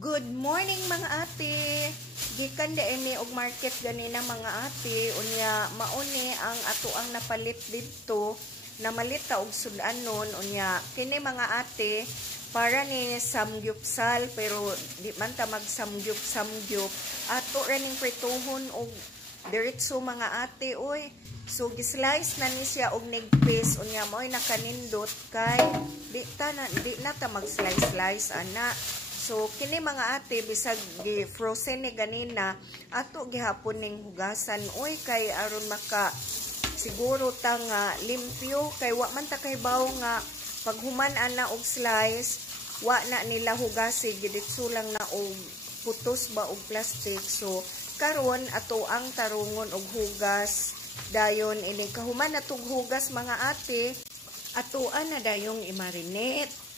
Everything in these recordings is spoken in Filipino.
Good morning mga ate. Gikan ini og market ganina mga ate. Unya mauni ang atoang napalit didto. Namalit ta og sudanon. Unya kini mga ate para ni samgyupsal pero di man ta mag samgyup. Ato raning prituhon og diretso mga ate oy. So gislice na ni siya og nigpis. Unya mo'y nakanindot kay di na ta mag slice ana. So, kini mga ate, bisag frozen ni ganina, ato gihapon ning hugasan. Uy, kay aron maka siguro ta nga limpyo. Kay wa man ta kay baw nga paghuman ana og slice, wa na nila hugasi, giditso lang na og putos ba og plastic. So, karon ato ang tarungon og hugas. Dayon, ini kahuman atong hugas mga ate, atoan na dayong i-marinate.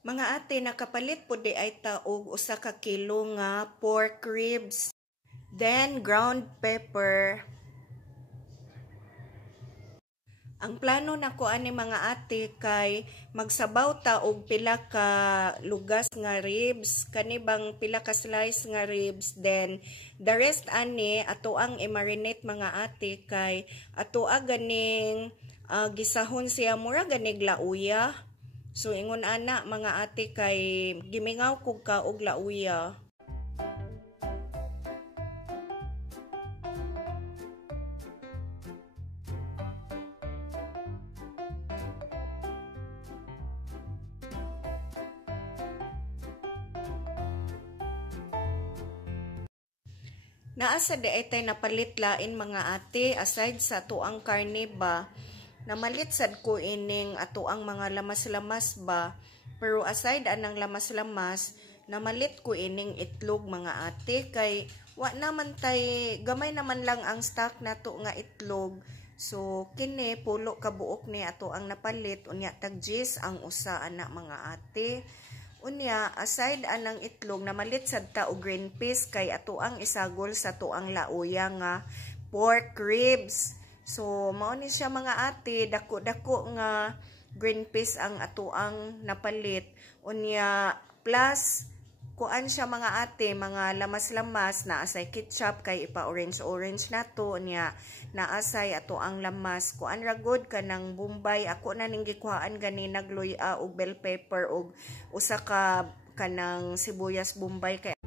Mga ate, nakapalit po di ay taog usa ka kilo nga pork ribs. Then, ground pepper. Ang plano nako ani mga ate kay magsabaw ta og pila ka lugas nga ribs. Kani bang pila ka slice nga ribs. Then, the rest ani ato ang i-marinate mga ate kay ato ganing gisahon siya mura ganig lauya. So, ingon ana mga ate kay gimingaw kog ka og lauya. Naasa di ay tay napalit lain mga ate aside sa tuang karne ba. Namalit sad ko ining ato ang mga lamas-lamas ba. Pero aside anang lamas-lamas, namalit ko ining itlog mga ate. Kay wa naman tay, gamay naman lang ang stock na to nga itlog. So, kini pulo kabuok ni ato ang napalit. Unya tagjis ang usa anak mga ate. Unya, aside anang itlog, namalit sad ta og green peas. Kay ato ang isagol sa to ang lauya nga pork ribs. So, mao ni siya mga ate, dako-dako nga green peas ang atoang napalit. Unya, plus, kuan siya mga ate, mga lamas-lamas, naasay ketchup, kay ipa-orange-orange na to. Unya, naasay atoang lamas. Kuan ragod ka ng Bombay. Ako na ning gikuhaan gani nagluya og bell pepper og usa ka kanang sibuyas Bombay. Kay